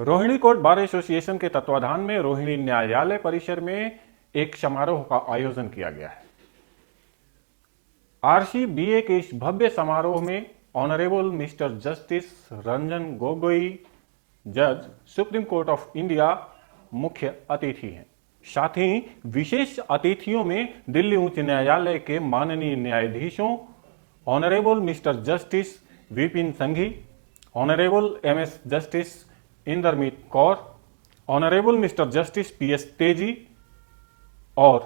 Rohini court bar association के तत्वाधान में रोहिणी न्यायालय परिसर में एक समारोह का आयोजन किया गया है। RCBA के इस भव्य समारोह में honourable mister justice Ranjan Gogoi, जज सुप्रीम कोर्ट ऑफ इंडिया, मुख्य अतिथि हैं। साथ ही विशेष अतिथियों में दिल्ली उच्च न्यायालय के माननीय न्यायाधीशों honourable mister justice Vipin Sanghi, honourable MS justice Indermeet Kaur, honourable mister justice PS Teji और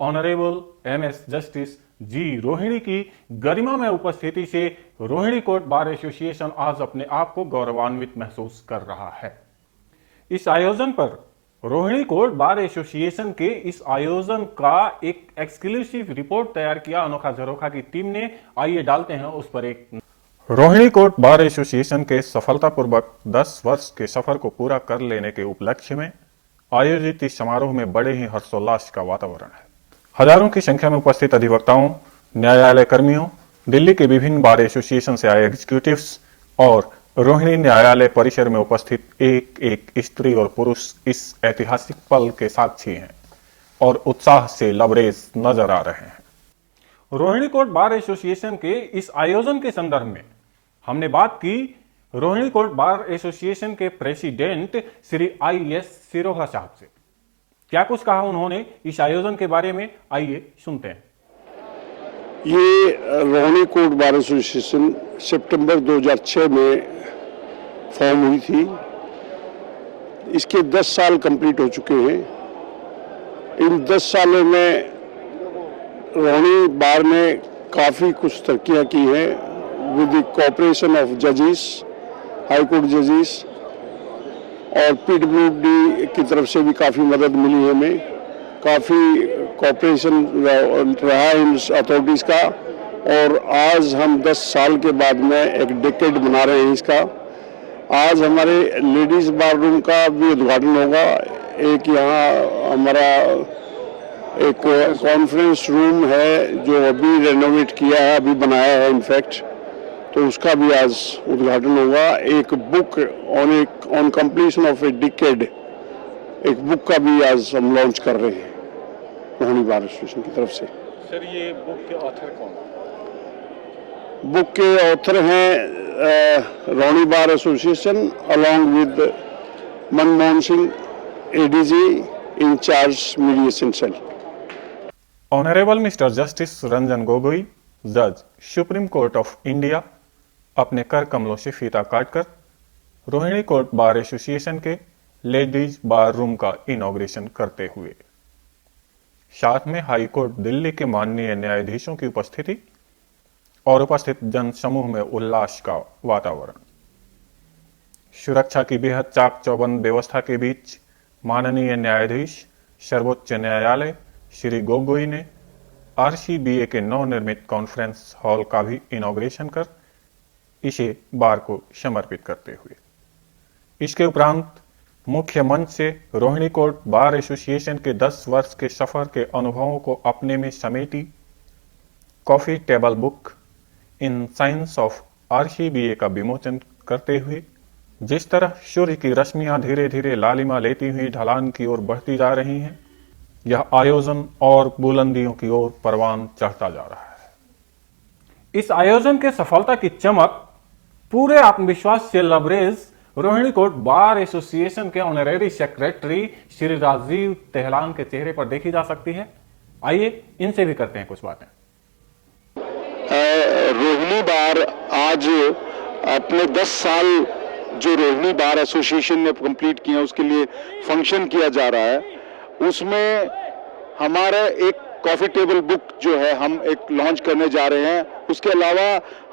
honourable MS justice G Rohini की गरिमा में उपस्थिति से रोहिणी कोर्ट बार एसोसिएशन आज अपने आप को गौरवान्वित महसूस कर रहा है। इस आयोजन पर रोहिणी कोर्ट बार एसोसिएशन के इस आयोजन का एक एक्सक्लूसिव रिपोर्ट तैयार किया अनोखा झरोखा की टीम ने। आइए डालते हैं उस पर एक। रोहिणी कोर्ट बार एसोसिएशन के सफलतापूर्वक 10 वर्ष के सफर को पूरा कर लेने के उपलक्ष्य में आयोजित इस समारोह में बड़े ही हर्षोल्लास का वातावरण है। हजारों की संख्या में उपस्थित अधिवक्ताओं, न्यायालय कर्मियों, दिल्ली के विभिन्न बार एसोसिएशन से आए एग्जीक्यूटिव्स और रोहिणी न्यायालय परिसर में उपस्थित एक एक स्त्री और पुरुष इस ऐतिहासिक पल के साक्षी हैं और उत्साह से लबरेज नजर आ रहे हैं। रोहिणी कोर्ट बार एसोसिएशन के इस आयोजन के संदर्भ में हमने बात की रोहिणी कोर्ट बार एसोसिएशन के प्रेसिडेंट श्री IS सिरोहा साहब से। क्या कुछ कहा उन्होंने इस आयोजन के बारे में, आइए सुनते हैं। ये रोहिणी कोर्ट बार एसोसिएशन सितंबर 2006 में फॉर्म हुई थी। इसके 10 साल कंप्लीट हो चुके हैं। इन 10 सालों में रोहिणी बार ने काफ़ी कुछ तरक्कियां की हैं विद द कोऑपरेशन ऑफ जजेस, हाई कोर्ट जजेस और PWD की तरफ से भी काफ़ी मदद मिली है हमें। काफ़ी कोऑपरेशन रहा है इन अथॉरिटीज़ का और आज हम 10 साल के बाद में एक डेकेड बना रहे हैं इसका। आज हमारे लेडीज़ बार रूम का भी उद्घाटन होगा। एक यहाँ हमारा एक कॉन्फ्रेंस रूम है जो अभी रेनोवेट किया है, अभी बनाया है इनफैक्ट, तो उसका भी आज उद्घाटन होगा। एक book on completion of a decade, एक बुक का भी आज हम लॉन्च कर रहे हैं रोहिणी बार एसोसिएशन की तरफ से। सर, ये बुक के ऑथर कौन? बुक के ऑथर हैं Rohini bar association along with Manmohan Singh ADG incharge mediation cell. Honourable mister justice Ranjan Gogoi, जज सुप्रीम कोर्ट ऑफ इंडिया, अपने कर कमलों से फीता काटकर रोहिणी कोर्ट बार एसोसिएशन के लेडीज बार रूम का इनॉग्रेशन करते हुए, साथ में हाई कोर्ट दिल्ली के माननीय न्यायाधीशों की उपस्थिति और उपस्थित जन समूह में उल्लास का वातावरण। सुरक्षा की बेहद चाक चौबंद व्यवस्था के बीच माननीय न्यायाधीश सर्वोच्च न्यायालय श्री गोगोई ने RCBA के नवनिर्मित कॉन्फ्रेंस हॉल का भी इनॉग्रेशन कर इसे बार को समर्पित करते हुए, इसके उपरांत मुख्य मंच से रोहिणी कोर्ट बार एसोसिएशन के 10 वर्ष के सफर के अनुभवों को अपने में समेटी coffee table book in science of RCBA का विमोचन करते हुए, जिस तरह सूर्य की रश्मियां धीरे धीरे लालिमा लेती हुई ढलान की ओर बढ़ती जा रही हैं, यह आयोजन और बुलंदियों की ओर परवान चढ़ता जा रहा है। इस आयोजन के सफलता की चमक पूरे आत्मविश्वास से लबरेज रोहिणी कोर्ट बार एसोसिएशन के ऑनरेरी सेक्रेटरी श्री राजीव तेहलान के चेहरे पर देखी जा सकती है। आइए इनसे भी करते हैं कुछ बातें। रोहिणी बार आज अपने 10 साल जो रोहिणी बार एसोसिएशन ने कंप्लीट किया उसके लिए फंक्शन किया जा रहा है। उसमें हमारा एक कॉफी टेबल बुक जो है हम एक लॉन्च करने जा रहे हैं। उसके अलावा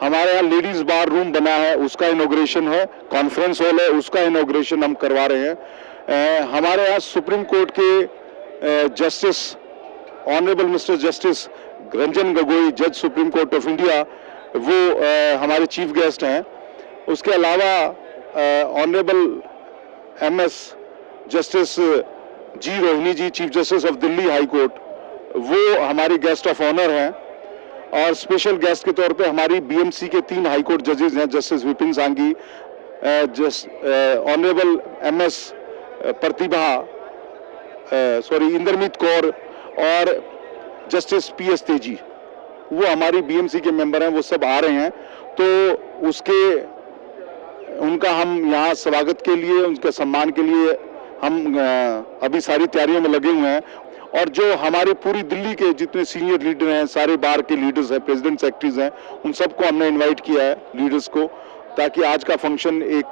हमारे यहाँ लेडीज बार रूम बना है, उसका इनॉग्रेशन है। कॉन्फ्रेंस हॉल है, उसका इनॉग्रेशन हम करवा रहे हैं। हमारे यहाँ सुप्रीम कोर्ट के justice honourable mister justice Ranjan Gogoi, जज सुप्रीम कोर्ट ऑफ इंडिया, वो हमारे चीफ गेस्ट हैं। उसके अलावा honourable MS justice G Rohini ji, chief justice of Delhi high court, वो हमारी गेस्ट ऑफ ऑनर हैं। और स्पेशल गेस्ट के तौर पे हमारी BMC के 3 हाई कोर्ट जजेस हैं, justice Vipin Sanghi, honourable MS प्रतिभा इंद्रमीत कौर और जस्टिस PS तेजी, वो हमारी BMC के मेंबर हैं, वो सब आ रहे हैं। तो उनका हम यहाँ स्वागत के लिए, उनके सम्मान के लिए हम अभी सारी तैयारियों में लगे हुए हैं। और जो हमारी पूरी दिल्ली के जितने सीनियर लीडर हैं, सारे बार के लीडर्स हैं, प्रेसिडेंट सेक्रेटरीज हैं, उन सबको हमने इनवाइट किया है, लीडर्स को, ताकि आज का फंक्शन एक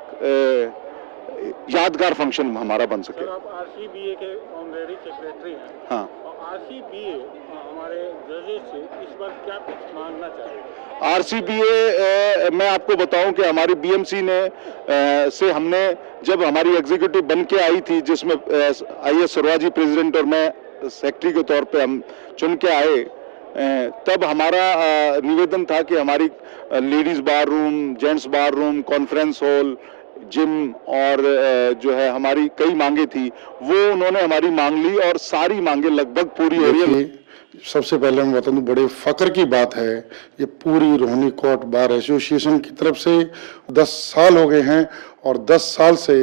यादगार फंक्शन हमारा बन सके। सर, आप RCBA के ऑनरेरी सेक्रेटरी हैं। हाँ, और RCBA हमारे जजेस से इस बार क्या कुछ मांगना चाहिए? RCBA मैं आपको बताऊं कि हमारी BMC ने से हमने, जब हमारी एग्जीक्यूटिव बन के आई थी, जिसमें IS सरवा जी प्रेसिडेंट और मैं सेक्रेटरी के तौर पे हम चुन के आए, तब हमारा निवेदन था कि हमारी लेडीज बार रूम, जेंट्स बार रूम, कॉन्फ्रेंस हॉल, जिम और जो है हमारी कई मांगे थी, वो उन्होंने हमारी मांग ली और सारी मांगे लगभग पूरी हो रही है। सबसे पहले मैं बता दूं, बड़े फख्र की बात है, ये पूरी रोहिणी कोर्ट बार एसोसिएशन की तरफ से 10 साल हो गए हैं और 10 साल से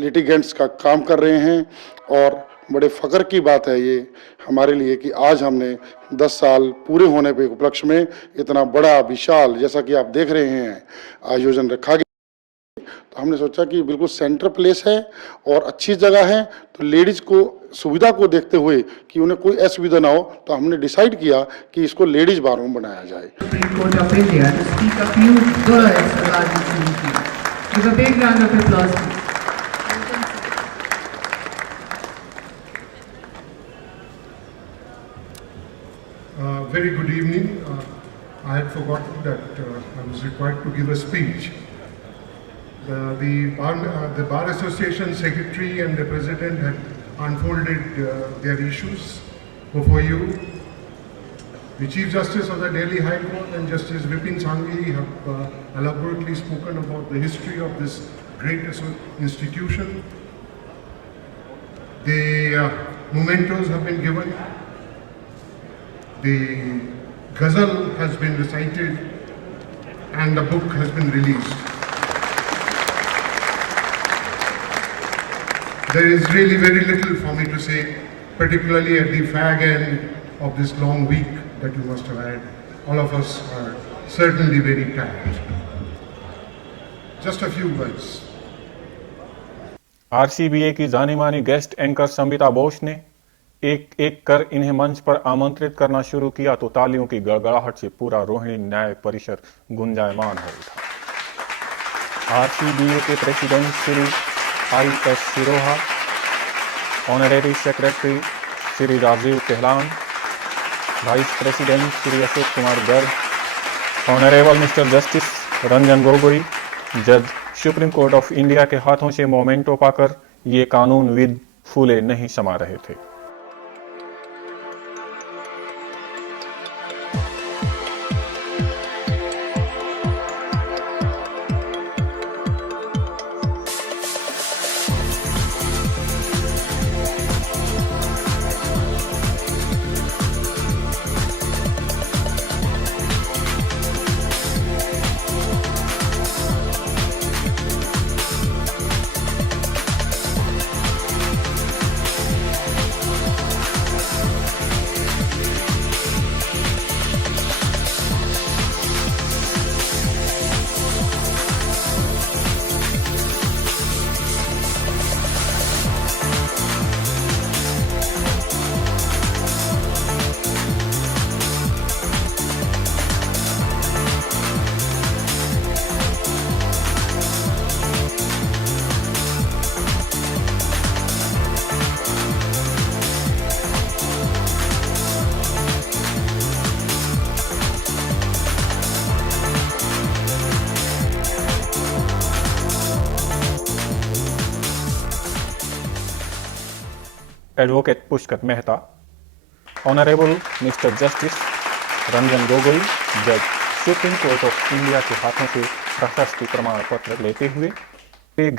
लिटिगेंट्स का काम कर रहे हैं। और बड़े फख्र की बात है ये हमारे लिए कि आज हमने 10 साल पूरे होने पे उपलक्ष्य में इतना बड़ा विशाल, जैसा कि आप देख रहे हैं, आयोजन रखा गया। तो हमने सोचा कि बिल्कुल सेंटर प्लेस है और अच्छी जगह है, तो लेडीज को सुविधा को देखते हुए कि उन्हें कोई असुविधा ना हो, तो हमने डिसाइड किया कि इसको लेडीज बाथरूम बनाया जाए। Supreme Court of India to speak a few words about this meeting. Give a big round of applause. Very good evening. I had forgotten that I was required to give a speech. The Bar Association Secretary and the President had unfolded their issues before you. The Chief Justice of the Delhi High Court and Justice Vipin Sanghi have elaborately spoken about the history of this great institution. The mementos have been given. The ghazal has been recited and the book has been released. There is really very little for me to say, particularly at the fag end of this long week that you must have had. All of us are certainly very tired. Just a few words. RCBA की जानी मानी guest anchor Sambita Bose ने एक एक कर इन्हें मंच पर आमंत्रित करना शुरू किया तो तालियों की गड़गड़ाहट से पूरा रोहिणी न्याय परिसर गुंजायमान हो उठा। RCBA के president Shri IS Siroha, honorary secretary Shri Rajiv Tehlan, vice president Shri Ashok Kumar Garg, honourable mister justice Ranjan Gogoi, जज सुप्रीम कोर्ट ऑफ इंडिया के हाथों से मोमेंटो पाकर ये कानूनविद फूले नहीं समा रहे थे। Advocate Pushkar Mehta, honourable mister justice Ranjan Gogoi, जज सुप्रीम कोर्ट ऑफ इंडिया के हाथों से प्रशस्ति प्रमाण पत्र लेते हुए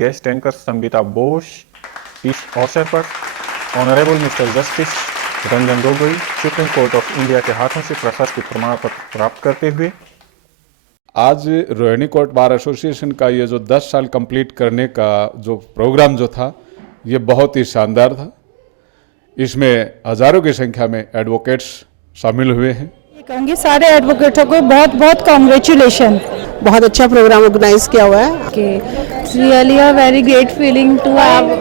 गेस्ट एंकर संबिता बोस इस अवसर पर honourable mister justice Ranjan Gogoi supreme court of India के हाथों से प्रशस्ति प्रमाण पत्र प्राप्त करते हुए आज रोहिणी कोर्ट बार एसोसिएशन का ये जो 10 साल कंप्लीट करने का जो प्रोग्राम जो था, ये बहुत ही शानदार था। इसमें हजारों की संख्या में एडवोकेट्स शामिल हुए हैं। कहूँगी सारे एडवोकेटों को बहुत बहुत कांग्रेचुलेशन। बहुत अच्छा प्रोग्राम ऑर्गेनाइज किया हुआ है। It's really a very great feeling to have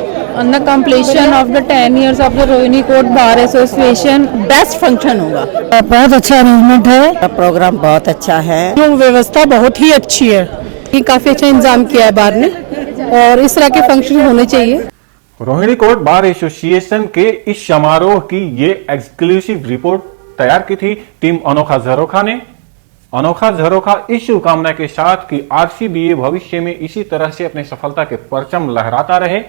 on the completion of the 10 years of the Rohini Court Bar Association. Best function होगा। बहुत अच्छा अरेंजमेंट है। प्रोग्राम बहुत अच्छा है। व्यवस्था बहुत ही अच्छी है। काफी अच्छा इंतजाम किया है बार ने और इस तरह के फंक्शन होने चाहिए। रोहिणी कोर्ट बार एसोसिएशन के इस समारोह की ये एक्सक्लूसिव रिपोर्ट तैयार की थी टीम अनोखा झरोखा ने। अनोखा झरोखा इस शुभकामना के साथ कि आरसीबीए भविष्य में इसी तरह से अपनी सफलता के परचम लहराता रहे,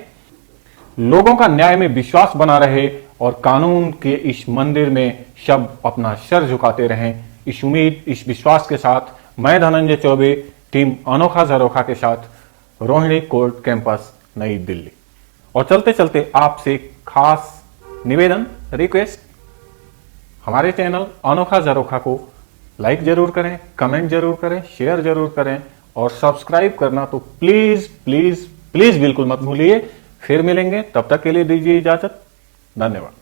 लोगों का न्याय में विश्वास बना रहे और कानून के इस मंदिर में सब अपना सर झुकाते रहें। इस उम्मीद, इस विश्वास के साथ मैं धनंजय चौबे टीम अनोखा झरोखा के साथ रोहिणी कोर्ट कैंपस नई दिल्ली। और चलते चलते आपसे खास निवेदन, रिक्वेस्ट, हमारे चैनल अनोखा झरोखा को लाइक जरूर करें, कमेंट जरूर करें, शेयर जरूर करें और सब्सक्राइब करना तो प्लीज प्लीज प्लीज बिल्कुल मत भूलिए। फिर मिलेंगे, तब तक के लिए दीजिए इजाजत। धन्यवाद।